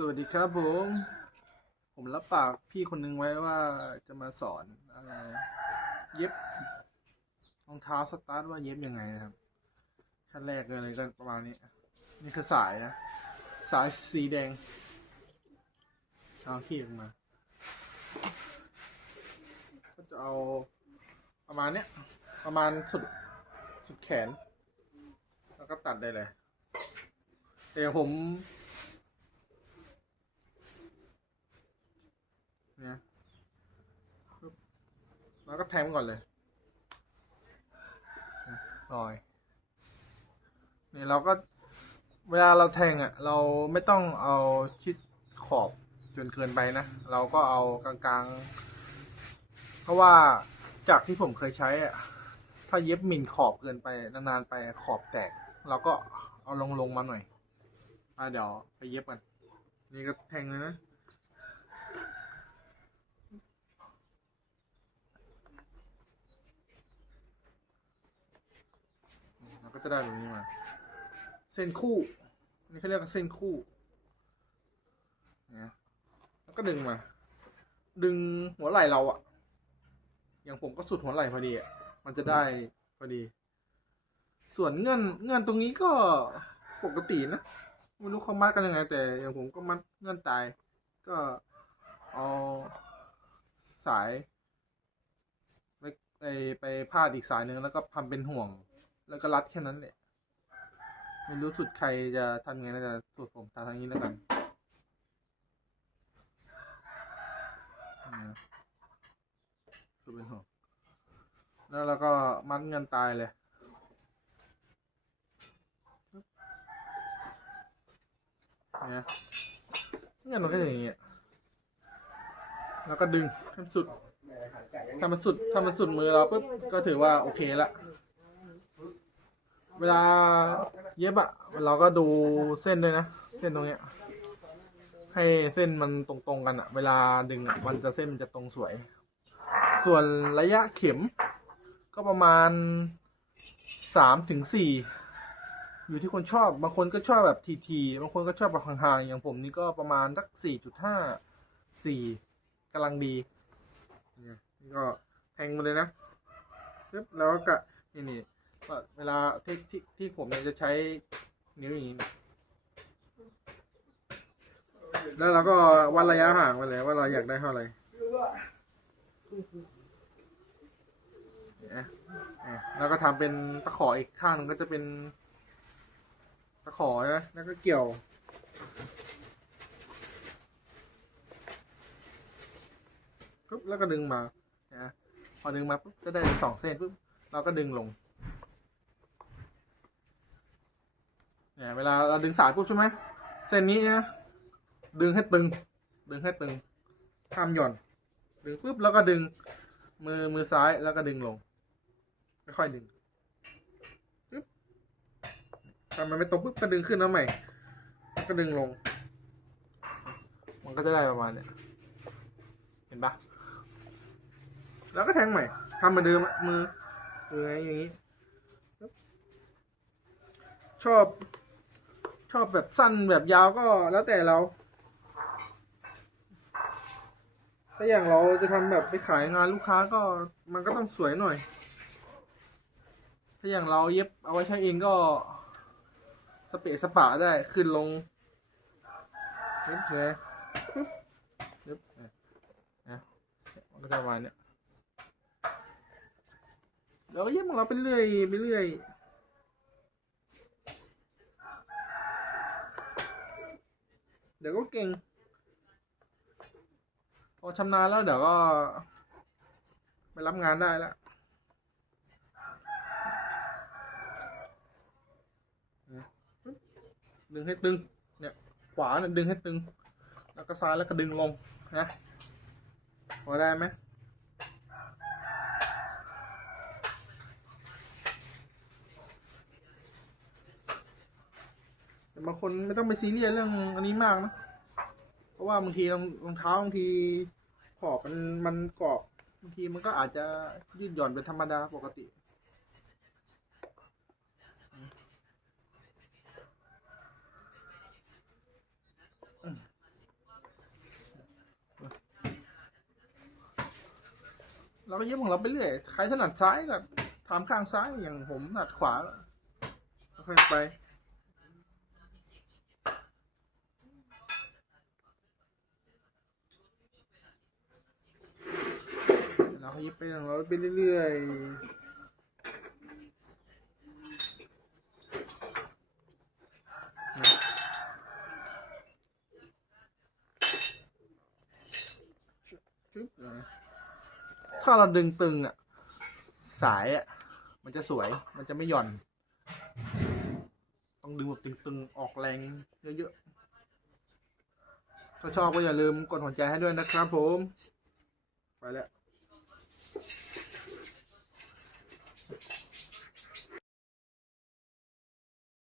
สวัสดีครับผม ผมรับปากพี่คนนึงไว้ว่าจะมาสอนอะไรเย็บรองเท้าสตาร์ทว่าเย็บยังไงนะครับ ขั้นแรกเลยก็ประมาณนี้ นี่คือสายนะ สายสีแดง เอาขี้ออกมา ก็จะเอาประมาณเนี้ย ประมาณสุดสุดแขน แล้วก็ตัดได้เลย แต่ผม นี่ยแล้วก็แทงมันก่อนเลยลอยเนี่ยเราก็เวลาเราแทงอะ เราไม่ต้องเอาชิดขอบจนเกินไปนะ เราก็เอากลางๆ เพราะว่าจากที่ผมเคยใช้อะ ถ้าเย็บหมิ่นขอบเกินไปนานๆไปขอบแตก เราก็เอาลงลงๆมาหน่อย อะเดี๋ยวไปเย็บกัน นี่ก็แทงเลยนะ เรา ก็จะได้แบบนี้มา เส้นคู่นี่เขาเรียกว่าเส้นคู่นะแล้วก็ดึงมา ดึงหัวไหล่เราอะอย่างผมก็สุดหัวไหล่พอดีอะมันจะได้พอดี ส่วนเงื่อนเงื่อนตรงนี้ก็ปกตินะไม่รู้เขามัดกันยังไง แต่อย่างผมก็มัดเงื่อนตาย ก็เอาสายไปไปไปพาดอีกสายหนึ่งแล้วก็ทำเป็นห่วง แล้วก็รัดแค่นั้นแหละไม่รู้สุดใครจะทำไงนะแต่สุดผมทำทางนี้แล้วกันนี่นะสุดเป็นห่วงแล้วเราก็มัดเงินตายเลยเนี่ยเงินมันก็อย่างเงี้ย แล้วก็ดึงให้มันสุด ถ้ามันสุด ถ้ามันสุดมือเราปุ๊บ ก็ถือว่าโอเคละ เวลาเย็บอะเราก็ดูเส้นด้วยนะ เส้นตรงเนี้ย ให้เส้นมันตรงๆกันอะเวลาดึงอะมันจะเส้นมันจะตรงสวย ส่วนระยะเข็ม ก็ประมาณสามถึงสี่อยู่ที่คนชอบบางคนก็ชอบแบบทีๆบางคนก็ชอบแบบห่างๆอย่างผมนี่ก็ประมาณสักสี่จุดห้าสี่กำลังดีนี่ก็แทงมาเลยนะปึ๊บแล้วก็กะนี่นี่ เวลาที่ที่ที่ผมเนี่ยจะใช้นิ้วอย่างนี้แล้วเราก็วัดระยะห่างไปเลยว่าเราอยากได้เท่าไหร่แล้วก็ทำเป็นตะขออีกข้างหนึงก็จะเป็นตะขอนะแล้วก็เกี่ยว ปุ๊บแล้วก็ดึงมานะพอดึงมาปุ๊บก็ได้สองเส้นปุ๊บเราก็ดึงลง เนี่ยเวลาเราดึงสายปุ๊บใช่ไหมเส้นนี้นะดึงให้ตึง ดึงให้ตึงห้ามหย่อน ดึงปุ๊บแล้วก็ดึงมือมือซ้ายแล้วก็ดึงลงค่อยๆดึงปุ๊บถ้ามันไม่ตรงปุ๊บก็ดึงขึ้นแล้วใหม่ก็ดึงลง มันก็จะได้ประมาณเนี้ยเห็นปะแล้วก็แทงใหม่ทำเหมือนเดิมมือมืออย่างนี้ชอบ อบแบบสั้นแบบยาวก็แล้วแต่เราถ้าอย่างเราจะทำแบบไปขายงานลูกค้าก็มันก็ต้องสวยหน่อย ถ้าอย่างเราเย็บเอาไว้ใช้เองก็ สเปะสปะได้ขึ้นลงเย็บเลยเย็บเนี่ยนะมันก็จะมาเนี้ยเราก็เย็บของเราไปเรื่อยไปเรื่อย ดี๋ยวก็เก่งพอชำนาญแล้วเดี๋ยวก็ ไปรับงานได้แล้วดึงให้ตึง เนี่ย ขวาเนี่ยดึงให้ตึง แล้วก็ซ้ายแล้วก็ดึงลงนะพอได้ไหม แต่บางคนไม่ต้องไปซีเรียสเรื่องอันนี้มากนะ เพราะว่าบางทีรองรองเท้าบางทีขอบมันมันกรอบบางทีมันก็อาจจะยืดหย่อนเป็นธรรมดาปกติเราก็เย็บของเราไปเรื่อย ใครถนัดซ้ายก็ถามข้างซ้ายอย่างผมถนัดขวาค่อยไป เราก็เย็บไปของเราไปเรื่อยๆนะถ้าเราดึงตึงอะ สายอะ มันจะสวย มันจะไม่หย่อน ต้องดึงแบบตึงๆ ออกแรงเยอะๆ ถ้าชอบก็อย่าลืมกดหัวใจให้ด้วยนะครับผม ไปแล้ว